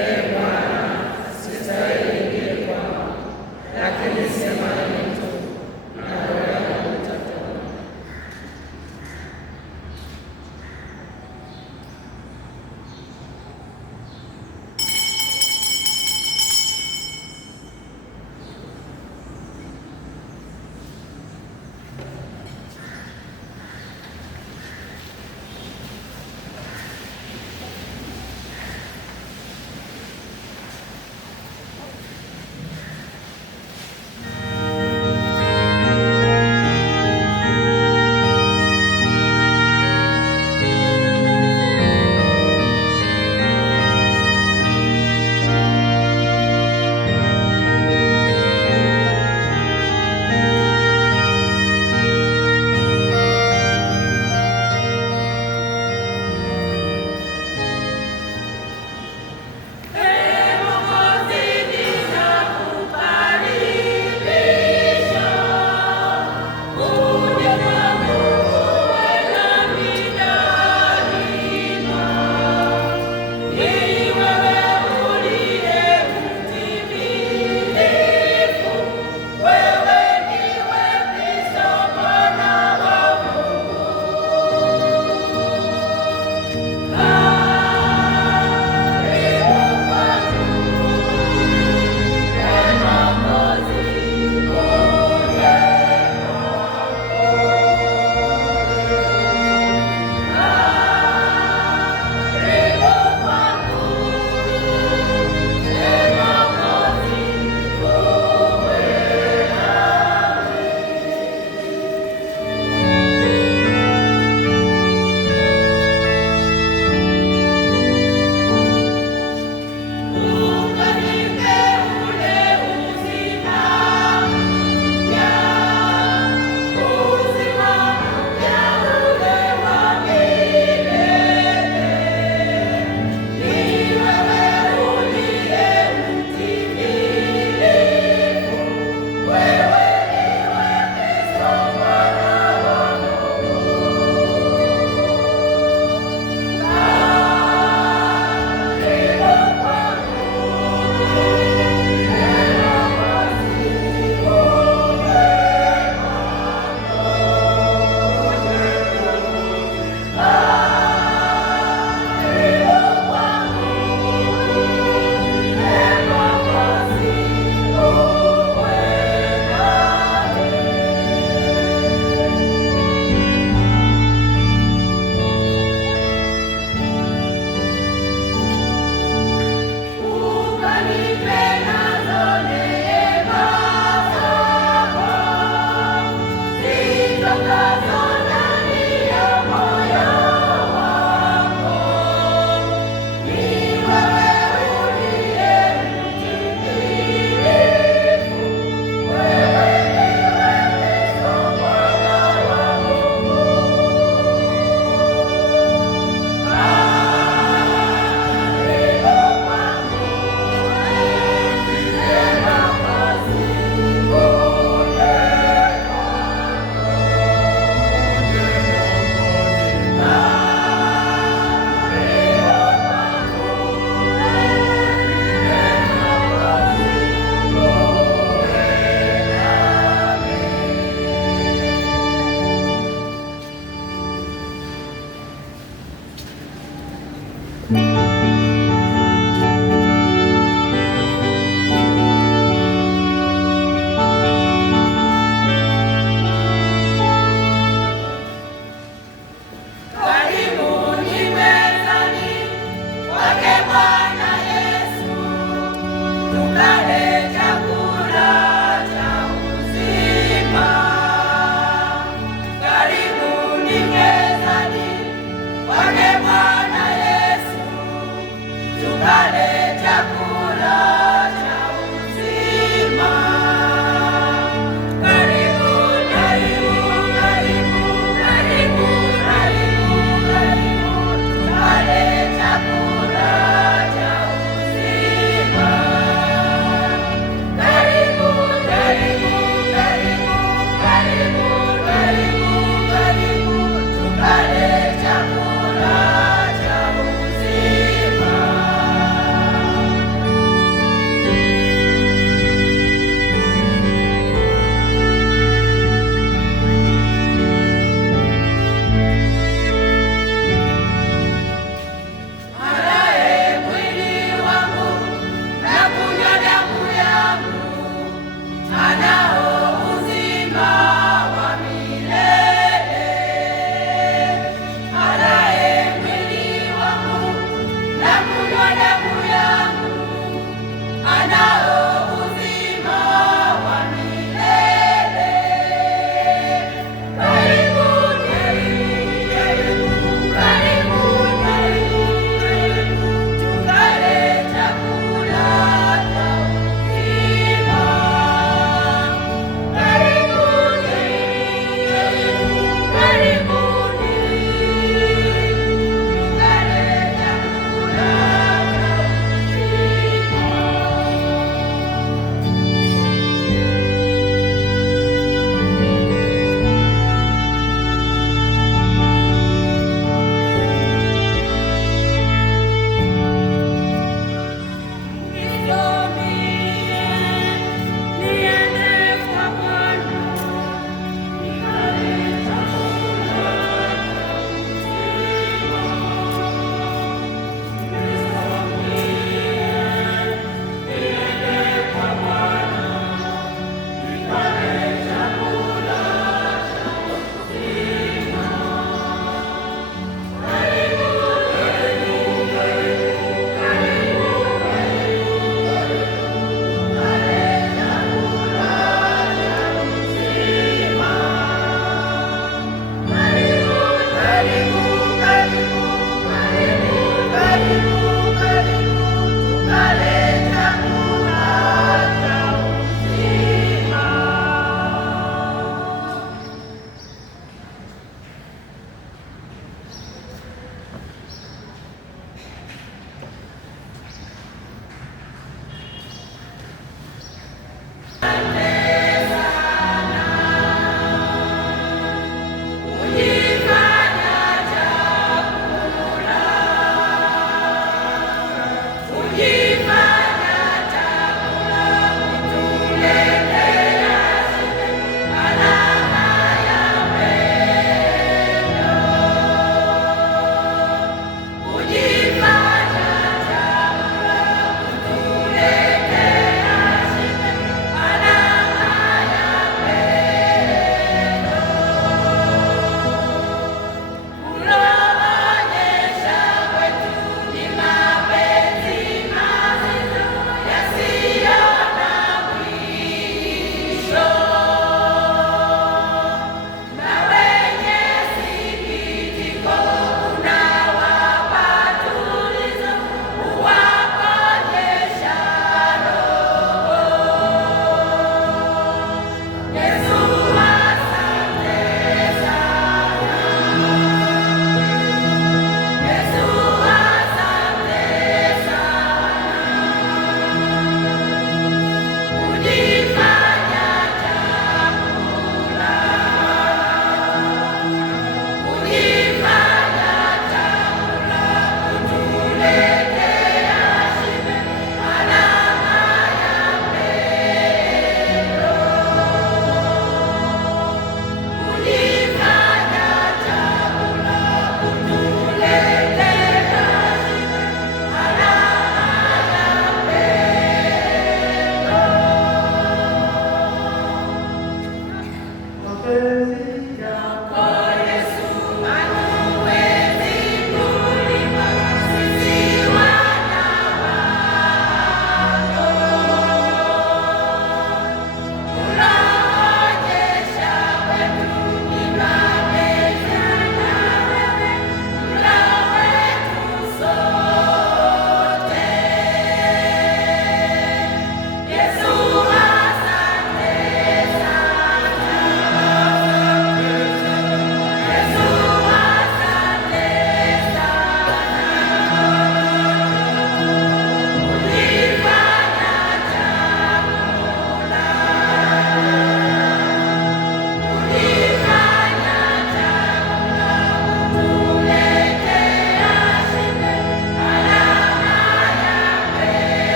Ee Bwana, sistahili ingie kwako, lakini sema neno tu na roho yangu itapona.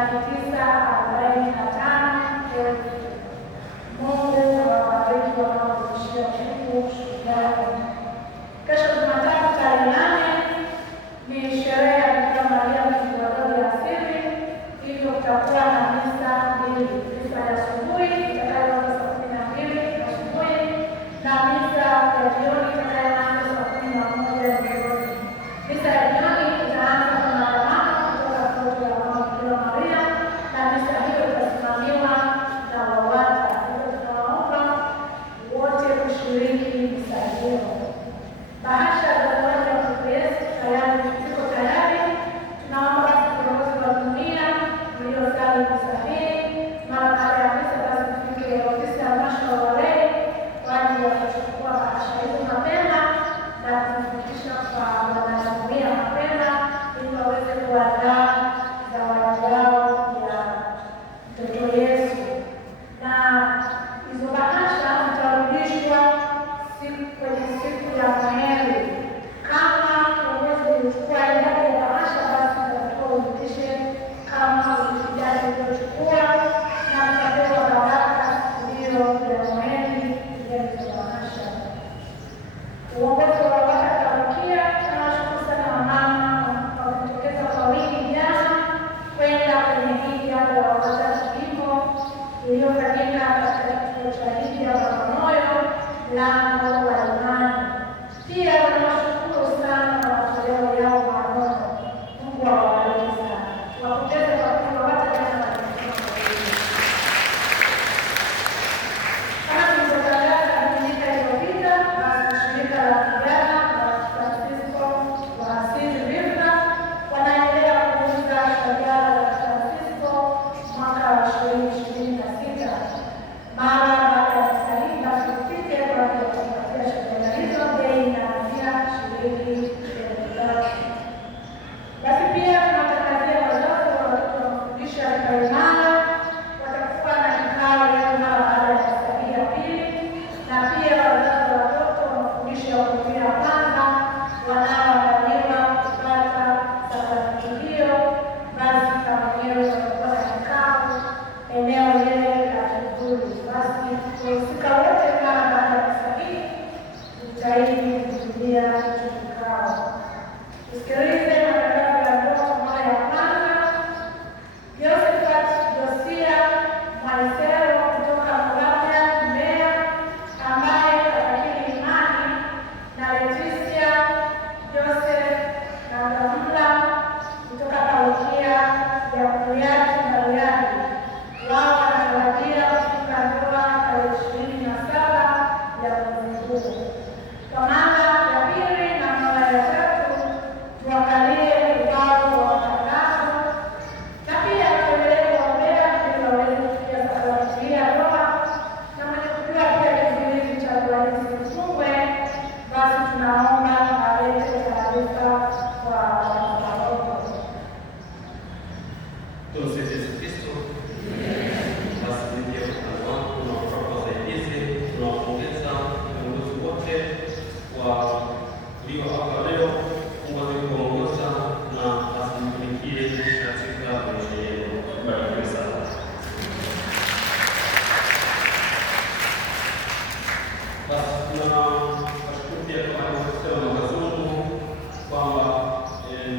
945,000. Mungu awabariki wanaotuishia Mungu shujaa. Kesho Jumatatu tarehe 8 ni sherehe ya Bikira Maria mfunguaji ya asili, hivyo kutakuwa na misa mbili, misa ya asubuhi itakayoanza saa 12 asubuhi na misa ya jioni itakayoanza saa 11 jioni. Misa ya jioni itaanza kwa maandamano kutoka kote ya mama Bikira Maria na misa hiyo itasimamiwa na WAWATA. Hivyo tunawaomba wote kushiriki misa hiyo. Bahasha za zawadi ya Yesu tayari ziko tayari. Tunaomba viongozi wa dunia mliosali misa hii, mara baada ya misa basi tufike ofisi ya halmashauri ya walei kwa ajili ya kuchukua bahasha hizo mapema na kufikisha kwa wanajumuiya mapema ili waweze kuandaa zawadi yao ya mtoto Yesu. Na hizo bahasha zitarudishwa kwenye siku ya Noeli. Kama kiongozi ulichukua idadi ya bahasha, basi utatakiwa urudishe kama idadi uliochukua, na mtapewa baraka hiyo ya Noeli ya hizo bahasha. Uongozi wa WAWATA parokia tunawashukuru sana wamama kwa kujitokeza kwa wingi jana kwenda kwenye hija ya WAWATA Kilimo iliyofanyika katika kituo cha hija Bagamoyo lango la imani. Pia tunawashukuru sana kwa matoleo yao maroho. Mungu awabariki sana. Wapongeze kwa kuwa WAWATA jana kama tulivyotangaza Dominika iliyopita, basi shirika la vijana la Francisco wa Assisi River wanaendelea kuuza shajara la Francisco mwaka wa 2026. Mara baada ya kusaini basi tupite kwa ajili ya kupatia shajara hizo. Bei inaanzia shilingi 3,000. Basi pia tunatangazia wazazi wa watoto wa kufundisha kipaimara watakuwa na kikao leo mara baada ya stadi ya pili, na pia wazazi wa watoto wa kufundisha ukimya wa kwanza wanaoandaliwa kupata sakramenti hiyo, basi kama wenyewe watakuwa na kikao eneo lile la Kivuli. Basi wahusika wote mara baada ya stadi tujitahidi kuhudhuria hicho kikao. Tusikilize matangazo ya ndoa kwa mara ya kwanza. Josephat Josia Mwaisero kutoka Murabya, Mbeya, ambaye atakiri imani, na Leticia Joseph Nagamula kutoka parokia ya Kuyati na Uyagi. Wao wanatarajia kufunga ndoa tarehe 27 ya mwezi huu. Kwa mara ya pili na mara ya tatu tuangalie ubao wa matangazo, na pia tuendelee kuombea ili waweze kufikia sakramenti ya ndoa, na mwenye kujua pia kizuizi cha ndoa hizi kifungwe, basi tunaomba alete taarifa kwa wanaparoko. Tumsifu Yesu Kristo. Basi ndio upande wangu na kutoka wasaidizi tunawapongeza viongozi wote walio hapa leo, Mungu kuongoza na asimtumikie katika maisha yenu. Barikiwe sana. Basi tunawashukuru pia kama alivyosema Mwazungu kwamba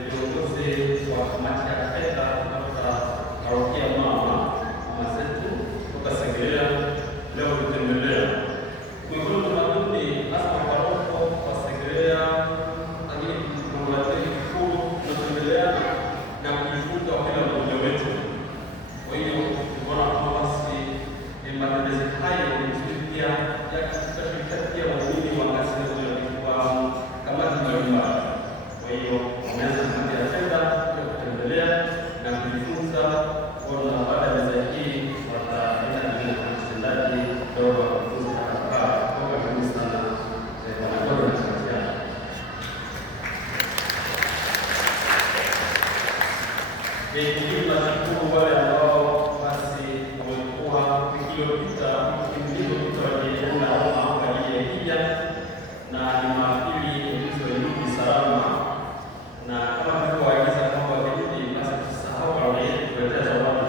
viongozi wa kamati ya fedha kutoka parokia mama zetu kutoka Segerea leo kutembelea kuikulu tamaduni hasa paroko wa Segerea, lakini tunawaletea kikuu tunatembelea na kujifunza kwa kila mmoja wetu. Kwa hiyo tunaona kama basi matembezi hayo ni mzuri pia yakishirikia pia waumini wa kanisa kwa kamati mbalimbali. Kwa hiyo wameanza kamati ya fedha ya kutembelea na kujifunza kuona baada ya meza hii wataenda kwenye utendaji kidogo wa kufunza katika kutoka kanisa na wanadogo na kaziana. Kulipa shukuru wale ambao basi wamekuwa wiki iliyopita wakienda Roma kwa ajili ya hija, na Jumapili ilizorudi salama, na kama tulivyoagiza kwamba wakirudi basi tusisahau kuletea zawadi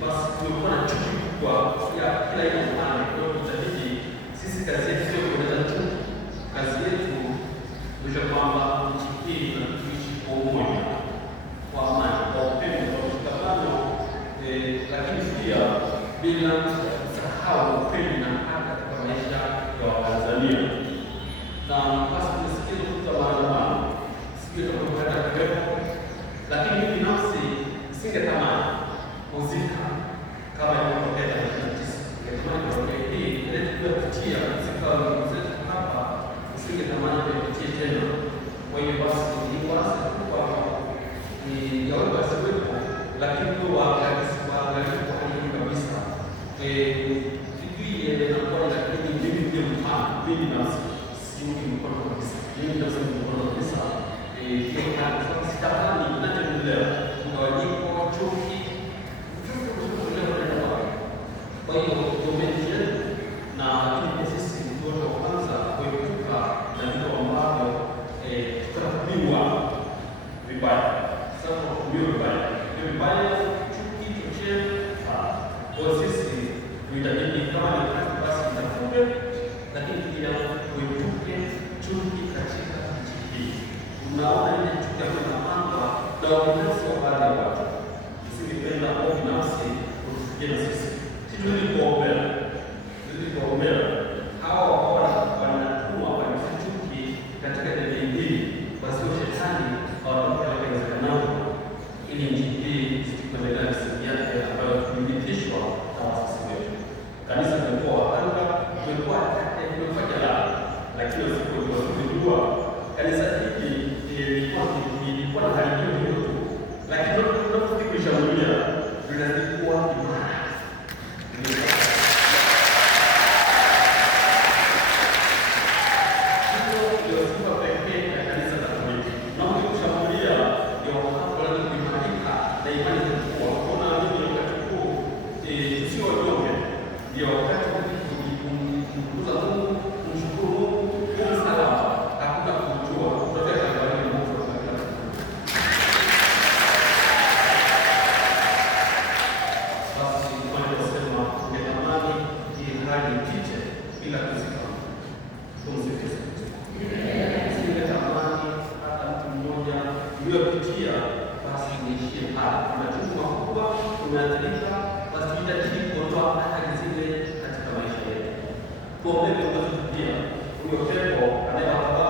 basi tumekuwa na chuki kubwa ya kila aina ya upande. Kwa hiyo itabidi sisi kazi yetu sio kuendeleza chuki, kazi yetu kuhakikisha kwamba nchi hii tunaishi kwa umoja, kwa amani, kwa upendo, kwa mshikamano, lakini pia bila kusahau upendo na haki katika maisha ya Watanzania. Na basi tunasikia kutoka maandamano, sikia tunapata kuwepo, lakini mimi binafsi singetamani muzika kama ilipotokea tarehe 29. Ningetamani kutokea hii ile tuliyopitia katika mzetu hapa, singetamani kuipitia tena. Kwa hiyo basi niliwaza kwamba ni yawe basi wepo, lakini kwa waangalizi kwa hali kabisa. Fikiri inakuwa lakini mimi ndio mfano, mimi binafsi siungi mkono kabisa. Mimi binafsi ni mkono kabisa. Hiyo hali sasa sitamani inachoendelea mgawanyiko, chuki. Kwa hiyo gomenti yetu na lakini sisi mtoto wa kwanza kuepuka na vitu ambavyo tutatumiwa vibaya. Sasa tutatumiwa vibaya, chuki, chochea. Kwa sisi tuitabidi kama ni kazi basi tutafuta, lakini pia kuepuke chuki katika nchi hii. Unaona ile chuki ambayo inapangwa na wabinafsi wa baadhi ya watu. Singependa kwa binafsi kutufikia na sisi. Tuzidi kuombea hawa wanatumwa kwa chuki katika jamii hii, wasio shetani hawatakuwa katika ili nchi hii isikuendelea na misingi yake ambayo tumethibitishwa na waasisi wetu. Kanisa limekuwa wahanga, tumefanya la, lakini wasipojua kanisa hili lilikuwa na hali hiyo tu, lakini tunapofikiri kushambulia linazikuwa imara. Kwa